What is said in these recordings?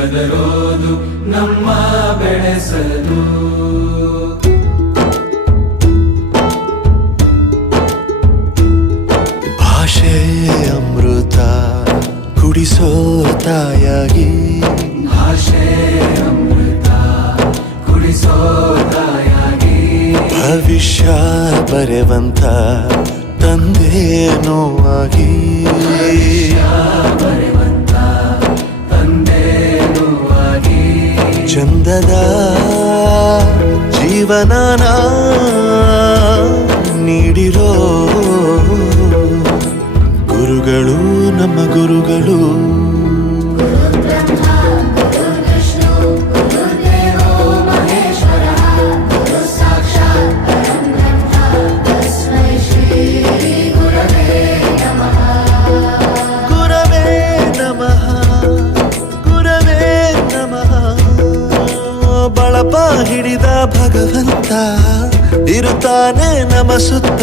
ಗದರೋದು ನಮ್ಮ ಬೆಳೆಸಲು. ಭಾಷೆ ಅಮೃತ ಕುಡಿಸೋ ತಾಯಾಗಿ. ಭಾಷೆ ಅಮೃತ ಕುಡಿಸೋ ತಾಯಾಗಿ. ಭವಿಷ್ಯ ಬರೆವಂತ ತಂದೇನೋ ಆಗಿ. ಬರೆವಂತ ಚಂದದ ಜೀವನನ ನೀಡಿರೋ ಇರುತ್ತಾನೆ ನಮಸುತ್ತ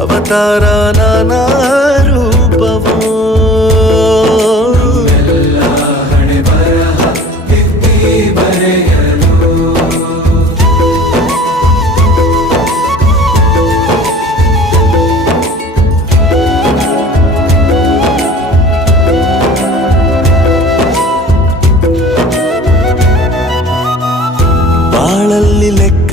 ಅವತಾರ ನಾನಾ ರೂಪವೋ. ಬಾಳಲ್ಲಿ ಲೆಕ್ಕ